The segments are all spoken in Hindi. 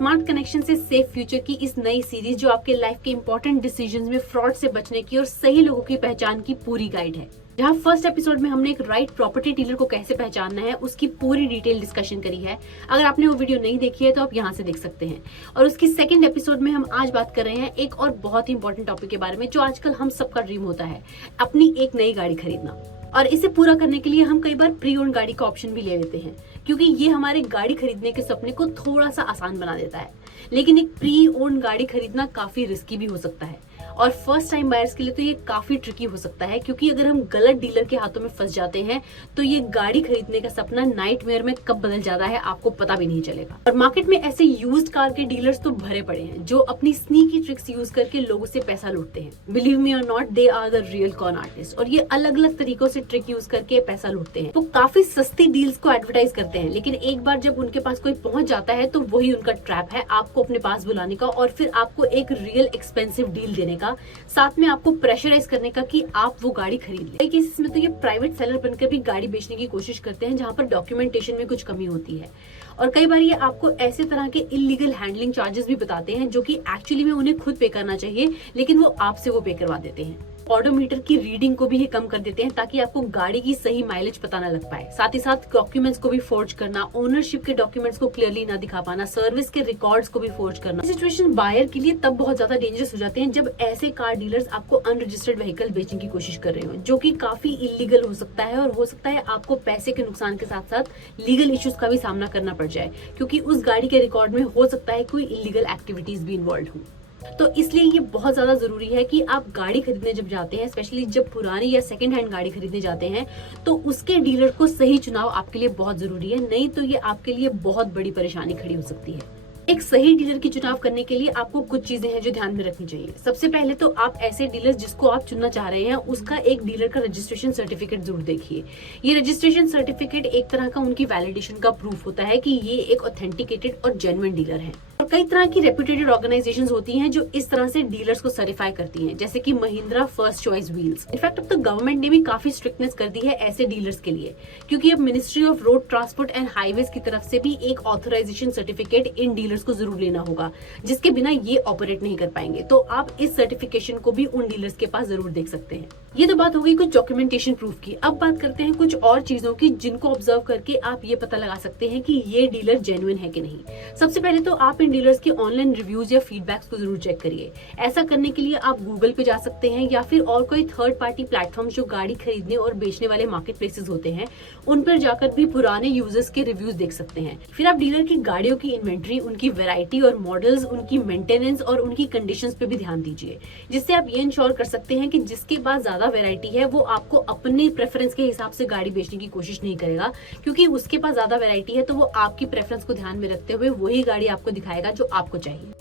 स्मार्ट कनेक्शन से सेफ फ्यूचर की इस नई सीरीज जो आपके लाइफ के इंपॉर्टेंट डिसीजंस में फ्रॉड से बचने की और सही लोगों की पहचान की पूरी गाइड है। जहां फर्स्ट एपिसोड में हमने एक राइट प्रॉपर्टी डीलर को कैसे पहचानना है उसकी पूरी डिटेल डिस्कशन करी है। अगर आपने वो वीडियो नहीं देखी है तो आप यहाँ से देख सकते हैं। और उसकी सेकंड एपिसोड में हम आज बात कर रहे हैं एक और बहुत ही इंपॉर्टेंट टॉपिक के बारे में जो आजकल हम सबका ड्रीम होता है, अपनी एक नई गाड़ी खरीदना। और इसे पूरा करने के लिए हम कई बार प्री ओन्ड गाड़ी का ऑप्शन भी ले लेते हैं क्योंकि ये हमारे गाड़ी खरीदने के सपने को थोड़ा सा आसान बना देता है। लेकिन एक प्री ओन्ड गाड़ी खरीदना काफी रिस्की भी हो सकता है और फर्स्ट टाइम बायर्स के लिए तो ये काफी ट्रिकी हो सकता है क्योंकि अगर हम गलत डीलर के हाथों में फंस जाते हैं तो ये गाड़ी खरीदने का सपना नाइटमेयर में कब बदल जाता है आपको पता भी नहीं चलेगा। और मार्केट में ऐसे यूज्ड कार के डीलर्स तो भरे पड़े हैं जो अपनी स्नीकी ट्रिक्स यूज करके लोगों से पैसा लूटते हैं। बिलीव मी और नॉट, they are the real con artist. और ये अलग अलग तरीकों से ट्रिक यूज करके पैसा लूटते हैं। वो काफी सस्ती डील्स को एडवर्टाइज करते हैं लेकिन एक बार जब उनके पास कोई पहुंच जाता है तो वही उनका ट्रैप है आपको अपने पास बुलाने का और फिर आपको एक रियल एक्सपेंसिव डील देने का, साथ में आपको प्रेशराइज करने का कि आप वो गाड़ी खरीद लें। कई केसेस में तो ये प्राइवेट सेलर बनकर भी गाड़ी बेचने की कोशिश करते हैं जहां पर डॉक्यूमेंटेशन में कुछ कमी होती है। और कई बार ये आपको ऐसे तरह के इलीगल हैंडलिंग चार्जेस भी बताते हैं जो कि एक्चुअली में उन्हें खुद पे करना चाहिए लेकिन वो आपसे वो पे करवा देते हैं। ऑडोमीटर की रीडिंग को भी ये कम कर देते हैं ताकि आपको गाड़ी की सही माइलेज पता ना लग पाए। साथ ही साथ डॉक्यूमेंट्स को भी फोर्ज करना, ओनरशिप के डॉक्यूमेंट्स को क्लियरली ना दिखा पाना, सर्विस के रिकॉर्ड्स को भी फोर्ज करना। सिचुएशन बायर के लिए तब बहुत ज्यादा डेंजरस हो जाते हैं जब ऐसे कार डीलर्स आपको अनरजिस्टर्ड व्हीकल बेचने की कोशिश कर रहे हो जो कि काफी इलीगल हो सकता है और हो सकता है आपको पैसे के नुकसान के साथ साथ लीगल इश्यूज का भी सामना करना पड़ जाए क्योंकि उस गाड़ी के रिकॉर्ड में हो सकता है कोई इलीगल एक्टिविटीज भी इन्वॉल्व हो। तो इसलिए ये बहुत ज्यादा जरूरी है कि आप गाड़ी खरीदने जब जाते हैं, स्पेशली जब पुरानी या सेकंड हैंड गाड़ी खरीदने जाते हैं, तो उसके डीलर को सही चुनाव आपके लिए बहुत जरूरी है। नहीं तो ये आपके लिए बहुत बड़ी परेशानी खड़ी हो सकती है। एक सही डीलर की चुनाव करने के लिए आपको कुछ चीजें हैं जो ध्यान में रखनी चाहिए। सबसे पहले तो आप ऐसे डीलर जिसको आप चुनना चाह रहे हैं उसका एक डीलर का रजिस्ट्रेशन सर्टिफिकेट जरूर देखिए। ये रजिस्ट्रेशन सर्टिफिकेट एक तरह का उनकी वैलिडेशन का प्रूफ होता है कि ये एक ऑथेंटिकेटेड और जेन्युइन डीलर है। और कई तरह की रेप्यूटेड ऑर्गेनाइजेशंस होती हैं जो इस तरह से डीलर्स को सर्टिफाई करती हैं, जैसे कि Mahindra first choice wheels. In fact अब तो गवर्नमेंट ने भी काफी स्ट्रिक्टनेस कर दी है ऐसे डीलर्स के लिए क्योंकि अब ministry of road transport and highways की तरफ से भी एक ऑथराइजेशन सर्टिफिकेट इन डीलर्स को जरूर लेना होगा जिसके बिना ये ऑपरेट नहीं कर पाएंगे। तो आप इस सर्टिफिकेशन को भी उन डीलर्स के पास जरूर देख सकते हैं। ये तो बात हो गई कुछ डॉक्यूमेंटेशन प्रूफ की। अब बात करते हैं कुछ और चीजों की जिनको ऑब्जर्व करके आप ये पता लगा सकते हैं कि ये डीलर जेन्युइन है कि नहीं। सबसे पहले तो आप इन डीलर्स के ऑनलाइन रिव्यूज या फीडबैक्स को जरूर चेक करिए। ऐसा करने के लिए आप गूगल पे जा सकते हैं या फिर और कोई थर्ड पार्टी प्लेटफॉर्म जो गाड़ी खरीदने और बेचने वाले मार्केट प्लेसेस होते हैं उन पर जाकर भी पुराने यूजर्स के रिव्यूज देख सकते हैं। फिर आप डीलर की गाड़ियों की इन्वेंट्री, उनकी वैरायटी और मॉडल्स, उनकी मेंटेनेंस और उनकी कंडीशंस पे भी ध्यान दीजिए जिससे आप ये इंश्योर कर सकते हैं कि जिसके पास ज्यादा वैरायटी है वो आपको अपने प्रेफरेंस के हिसाब से गाड़ी बेचने की कोशिश नहीं करेगा क्योंकि उसके पास ज्यादा वैरायटी है तो वो आपकी प्रेफरेंस को ध्यान में रखते हुए वही गाड़ी आपको दिखाएगा जो आपको चाहिए।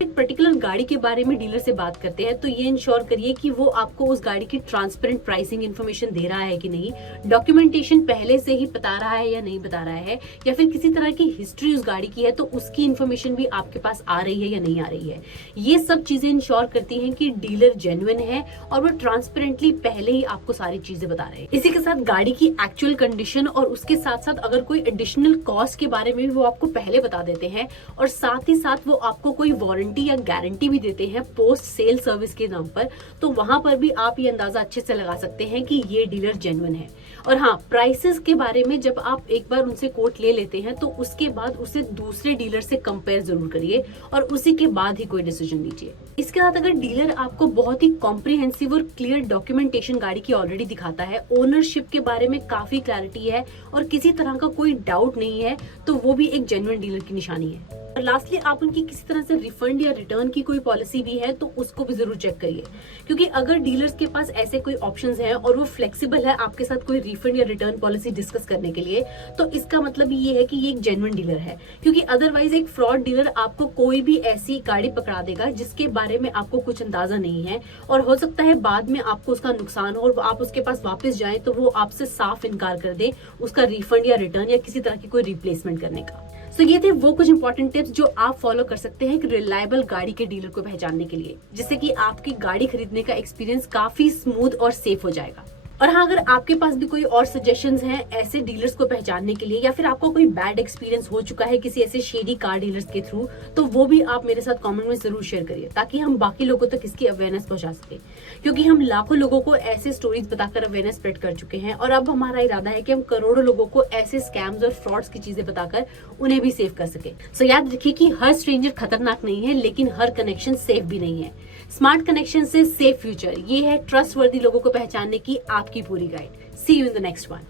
एक पर्टिकुलर गाड़ी के बारे में डीलर से बात करते हैं तो ये इंश्योर करिए कि वो आपको उस गाड़ी की ट्रांसपेरेंट प्राइसिंग इन्फॉर्मेशन दे रहा है कि नहीं, डॉक्यूमेंटेशन पहले से ही बता रहा है या नहीं बता रहा है, या फिर किसी तरह की हिस्ट्री उस गाड़ी की है तो उसकी इन्फॉर्मेशन भी आपके पास आ रही है या नहीं आ रही है। ये सब चीजें इंश्योर करती हैं कि डीलर जेन्युइन है और वो ट्रांसपेरेंटली पहले ही आपको सारी चीजें बता रहे हैं। इसी के साथ गाड़ी की एक्चुअल कंडीशन और उसके साथ साथ अगर कोई एडिशनल कॉस्ट के बारे में भी वो आपको पहले बता देते हैं और साथ ही साथ वो आपको कोई वारंटी या गारंटी भी देते हैं पोस्ट सेल सर्विस के नाम पर, तो वहां पर भी आप ये अंदाजा अच्छे से लगा सकते हैं कि ये डीलर जेन्युइन है। और हाँ, प्राइसेस के बारे में जब आप एक बार उनसे कोट ले लेते हैं तो उसके बाद उसे दूसरे डीलर से कंपेयर जरूर करिए और उसी के बाद ही कोई डिसीजन लीजिए। इसके साथ अगर डीलर आपको बहुत ही कॉम्प्रिहेंसिव और क्लियर डॉक्यूमेंटेशन गाड़ी की ऑलरेडी दिखाता है, ओनरशिप के बारे में काफी क्लैरिटी है और किसी तरह का कोई डाउट नहीं है, तो वो भी एक जेन्युइन डीलर की निशानी है। और लास्टली आप उनकी किसी तरह से रिफंड या रिटर्न की कोई पॉलिसी भी है तो उसको भी जरूर चेक करिए क्योंकि अगर डीलर्स के पास ऐसे कोई ऑप्शंस हैं और वो फ्लेक्सिबल है आपके साथ कोई रिफंड या रिटर्न पॉलिसी डिस्कस करने के लिए तो इसका मतलब ये है कि ये एक जेन्युइन डीलर है। क्योंकि अदरवाइज एक फ्रॉड डीलर आपको कोई भी ऐसी गाड़ी पकड़ा देगा जिसके बारे में आपको कुछ अंदाजा नहीं है और हो सकता है बाद में आपको उसका नुकसान हो और आप उसके पास वापस जाएं तो वो आपसे साफ इनकार कर दे उसका रिफंड या रिटर्न या किसी तरह की कोई रिप्लेसमेंट करने का। तो ये थे वो कुछ इंपॉर्टेंट टिप्स जो आप फॉलो कर सकते हैं एक रिलायबल गाड़ी के डीलर को पहचानने के लिए, जिससे कि आपकी गाड़ी खरीदने का एक्सपीरियंस काफी स्मूथ और सेफ हो जाएगा। और हाँ, अगर आपके पास भी कोई और सजेशंस हैं ऐसे डीलर्स को पहचानने के लिए, या फिर आपको कोई बैड एक्सपीरियंस हो चुका है किसी ऐसे शेडी कार डीलर्स के थ्रू, तो वो भी आप मेरे साथ कमेंट में जरूर शेयर करिए, ताकि हम बाकी लोगों तक इसकी अवेयरनेस पहुंचा सके। क्योंकि हम लाखों लोगों को ऐसे स्टोरीज बताकर अवेयरनेस स्प्रेड कर चुके हैं, और अब हमारा इरादा है कि हम करोड़ों लोगों को ऐसे स्कैम्स और फ्रॉड्स की चीजें बताकर उन्हें भी सेव कर सके। सो याद रखिए कि हर स्ट्रेंजर खतरनाक नहीं है, लेकिन हर कनेक्शन सेफ भी नहीं है। स्मार्ट कनेक्शन से सेफ फ्यूचर, ये है ट्रस्टवर्दी लोगों को पहचानने की आपकी पूरी guide. See you in the next one.